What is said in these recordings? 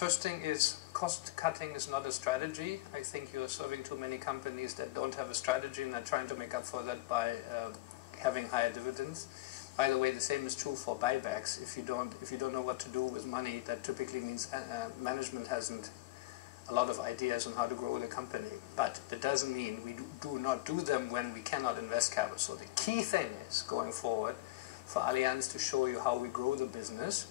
First thing is cost cutting is not a strategy. I think you're serving too many companies that don't have a strategy and are trying to make up for that by having higher dividends. By the way, the same is true for buybacks. If you don't know what to do with money, that typically means management hasn't a lot of ideas on how to grow the company. But that doesn't mean we do not do them when we cannot invest capital. So the key thing is, going forward, for Allianz to show you how we grow the business.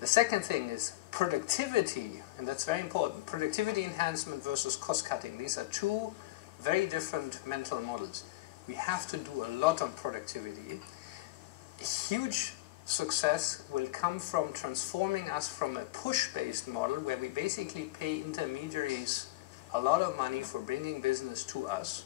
The second thing is productivity, and that's very important. Productivity enhancement versus cost cutting. These are two very different mental models. We have to do a lot on productivity. A huge success will come from transforming us from a push-based model where we basically pay intermediaries a lot of money for bringing business to us,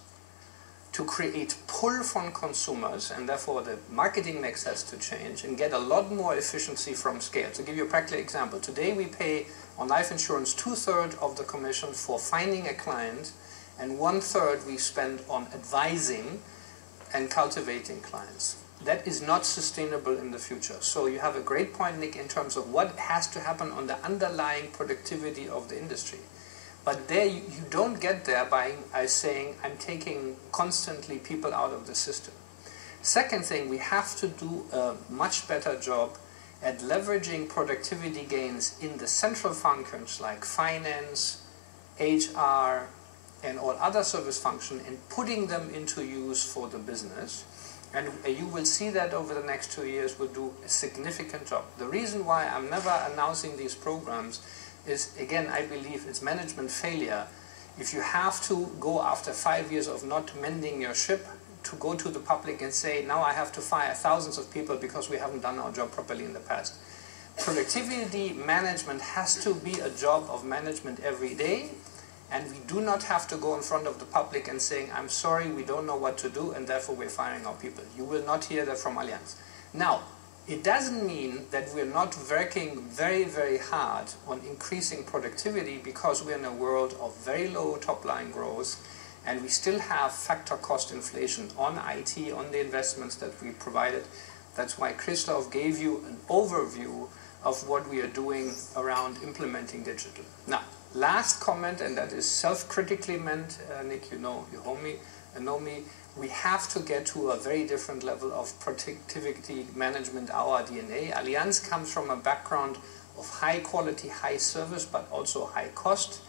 to create pull from consumers, and therefore the marketing mix has to change and get a lot more efficiency from scale. To give you a practical example, today we pay on life insurance 2/3 of the commission for finding a client, and 1/3 we spend on advising and cultivating clients. That is not sustainable in the future. So you have a great point, Nick, in terms of what has to happen on the underlying productivity of the industry. But there you don't get there by saying I'm taking constantly people out of the system. Second thing, we have to do a much better job at leveraging productivity gains in the central functions like finance, HR, and all other service functions, and putting them into use for the business. And you will see that over the next 2 years we'll do a significant job. The reason why I'm never announcing these programs is, again, I believe it's management failure. If you have to go after 5 years of not mending your ship to go to the public and say, now I have to fire thousands of people because we haven't done our job properly in the past. Productivity management has to be a job of management every day. And we do not have to go in front of the public and saying, I'm sorry, we don't know what to do, and therefore we're firing our people. You will not hear that from Allianz. Now, it doesn't mean that we're not working very, very hard on increasing productivity, because we're in a world of very low top-line growth, and we still have factor cost inflation on IT, on the investments that we provided. That's why Christoph gave you an overview of what we are doing around implementing digital. Now, last comment, and that is self-critically meant, Nick, you know me, we have to get to a very different level of productivity management, our DNA. Allianz comes from a background of high quality, high service, but also high cost.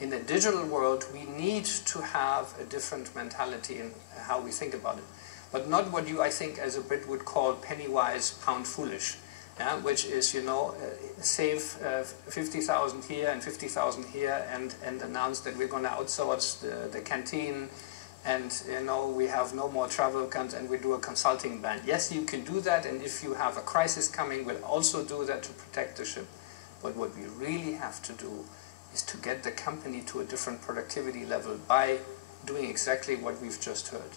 In a digital world, we need to have a different mentality in how we think about it. But not what you, I think, as a Brit would call penny wise, pound foolish. Yeah, which is, you know, save 50,000 here and 50,000 here, and announce that we're going to outsource the canteen, and, you know, we have no more travel and we do a consulting ban. Yes, you can do that, and if you have a crisis coming, we'll also do that to protect the ship. But what we really have to do is to get the company to a different productivity level by doing exactly what we've just heard.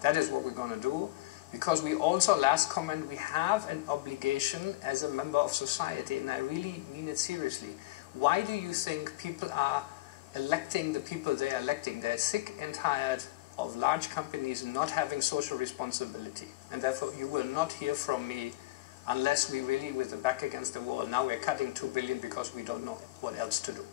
That is what we're going to do. Because we also, last comment, we have an obligation as a member of society, and I really mean it seriously. Why do you think people are electing the people they are electing? They're sick and tired of large companies not having social responsibility. And therefore you will not hear from me unless we really, with the back against the wall, now we're cutting 2 billion because we don't know what else to do.